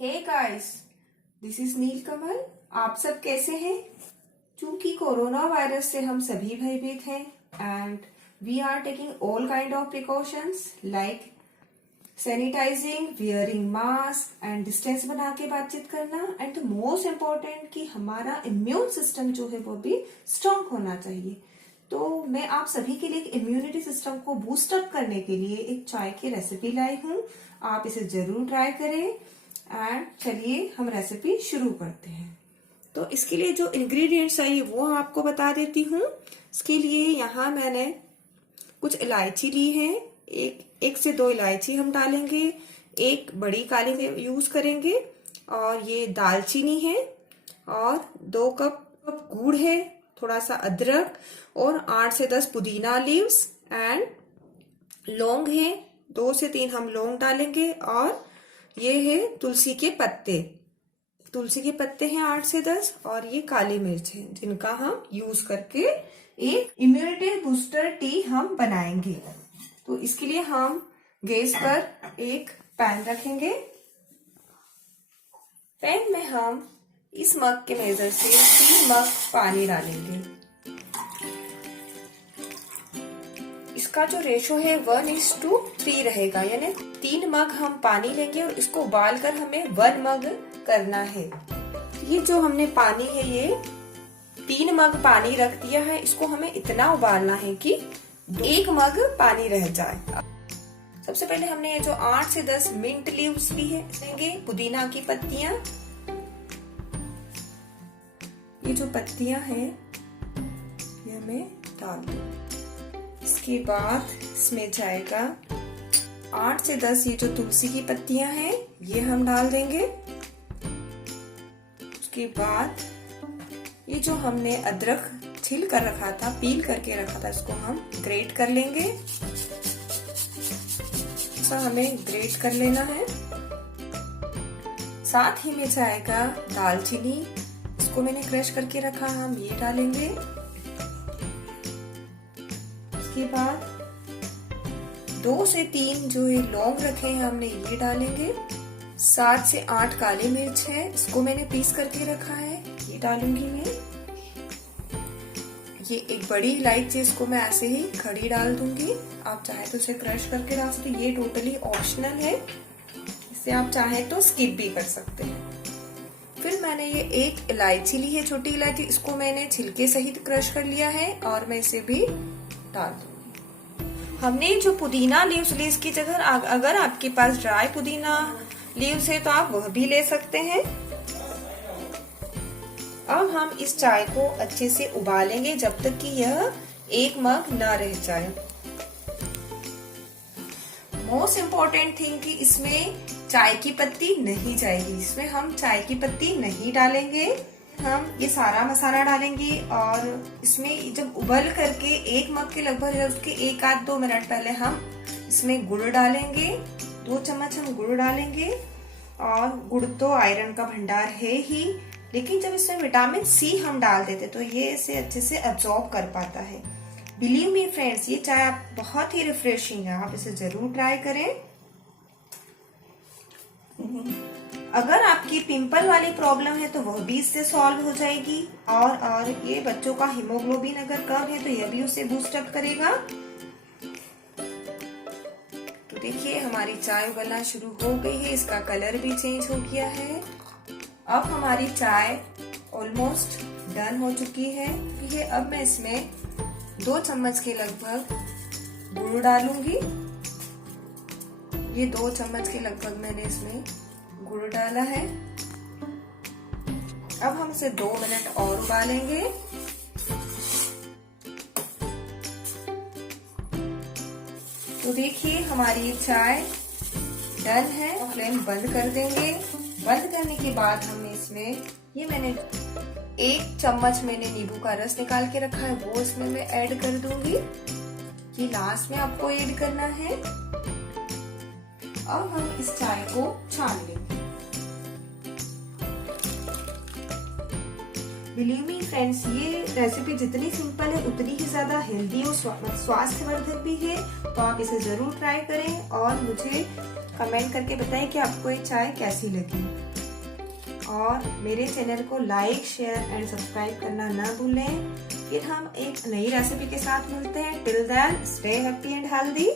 Hey guys, this is Neel Kamal. आप सब कैसे हैं? चूंकि कोरोना वायरस से हम सभी भयभीत हैं and we are taking all kind of precautions like sanitizing, wearing mask and distance बना के बातचीत करना एंड मोस्ट इम्पोर्टेंट कि हमारा इम्यून सिस्टम जो है वो भी स्ट्रांग होना चाहिए। तो मैं आप सभी के लिए इम्यूनिटी सिस्टम को बूस्ट अप करने के लिए एक चाय की रेसिपी लाई हूँ। आप इसे जरूर ट्राई करें एंड चलिए हम रेसिपी शुरू करते हैं। तो इसके लिए जो इंग्रेडिएंट्स चाहिए वो आपको बता देती हूँ। इसके लिए यहाँ मैंने कुछ इलायची ली है, एक से दो इलायची हम डालेंगे, एक बड़ी काली मिर्च यूज करेंगे और ये दालचीनी है और 2 कप गुड़ है, थोड़ा सा अदरक और 8 से 10 पुदीना लीव्स एंड लौंग है, 2 से 3 हम लौंग डालेंगे और ये है तुलसी के पत्ते। तुलसी के पत्ते हैं 8 से 10 और ये काली मिर्च है जिनका हम यूज करके एक इम्यूनिटी बूस्टर टी हम बनाएंगे। तो इसके लिए हम गैस पर एक पैन रखेंगे। पैन में हम इस मग के मेजर से 3 मग पानी डालेंगे। इसका जो रेशो है 1:3 रहेगा, यानी 3 मग हम पानी लेंगे और इसको उबालकर हमें 1 मग करना है। ये जो हमने पानी है ये 3 मग पानी रख दिया है, इसको हमें इतना उबालना है कि 1 मग पानी रह जाए। सबसे पहले हमने ये जो 8 से 10 मिंट लीव्स भी है लेंगे, पुदीना की पत्तियां। ये जो पत्तियां हैं ये हमें डाल दो। इसके बाद इसमें जाएगा 8 से 10 ये जो तुलसी की पत्तियां हैं ये हम डाल देंगे। उसके बाद ये जो हमने अदरक छील कर रखा था, पील करके रखा था, इसको हम ग्रेट कर लेंगे। ऐसा हमें ग्रेट कर लेना है। साथ ही में जाएगा दालचीनी, इसको मैंने क्रश करके रखा, हम ये डालेंगे। इसके बाद 2 से 3 जो ये लौंग रखे हैं हमने ये डालेंगे। 7 से 8 काली मिर्च है, इसको मैंने पीस करके रखा है, ये डालूंगी मैं। ये एक बड़ी इलायची, इसको मैं ऐसे ही खड़ी डाल दूंगी, आप चाहे तो इसे क्रश करके डाल सकते, ये टोटली ऑप्शनल है, इसे आप चाहे तो स्किप भी कर सकते हैं। फिर मैंने ये एक इलायची ली है, छोटी इलायची, इसको मैंने छिलके सहित क्रश कर लिया है और मैं इसे भी डाल दूंगी। हमने जो पुदीना लीव्स ली, इसकी जगह अगर आपके पास ड्राई पुदीना लीव्स है तो आप वह भी ले सकते हैं। अब हम इस चाय को अच्छे से उबालेंगे जब तक कि यह 1 मग न रह जाए। मोस्ट इम्पोर्टेंट थिंग कि इसमें चाय की पत्ती नहीं जाएगी, इसमें हम चाय की पत्ती नहीं डालेंगे। हम ये सारा मसाला डालेंगे और इसमें जब उबल करके 1 मग के लगभग उसके 1 आध 2 मिनट पहले हम इसमें गुड़ डालेंगे। 2 चम्मच हम गुड़ डालेंगे और गुड़ तो आयरन का भंडार है ही, लेकिन जब इसमें विटामिन सी हम डाल देते तो ये इसे अच्छे से अब्सॉर्ब कर पाता है। बिलीव मी फ्रेंड्स, ये चाय बहुत ही रिफ्रेशिंग है, आप इसे जरूर ट्राई करें। अगर आपकी पिंपल वाली प्रॉब्लम है तो वह भी इससे सॉल्व हो जाएगी और ये बच्चों का हीमोग्लोबिन अगर कम है तो यह भी उसे बूस्ट अप करेगा। तो देखिए हमारी चाय उबलना शुरू हो गई है, इसका कलर भी चेंज हो गया है। अब हमारी चाय ऑलमोस्ट डन हो चुकी है। अब मैं इसमें 2 चम्मच के लगभग गुड़ डालूंगी। ये 2 चम्मच के लगभग मैंने इसमें गुड़ डाला है। अब हम इसे 2 मिनट और उबालेंगे। तो देखिए हमारी चाय डन है। फ्लेम बंद कर देंगे। बंद करने के बाद हमने इसमें ये मैंने 1 चम्मच मैंने नींबू का रस निकाल के रखा है, वो इसमें मैं ऐड कर दूंगी। ये लास्ट में आपको ऐड करना है। अब हम इस चाय को छान लेंगे। बिलीव मी फ्रेंड्स, ये रेसिपी जितनी सिंपल है उतनी ही ज्यादा हेल्दी और स्वास्थ्यवर्धक भी है, तो आप इसे जरूर ट्राई करें और मुझे कमेंट करके बताएं कि आपको ये चाय कैसी लगी। और मेरे चैनल को लाइक, शेयर एंड सब्सक्राइब करना ना भूलें। फिर हम एक नई रेसिपी के साथ मिलते हैं। Till then stay happy and healthy.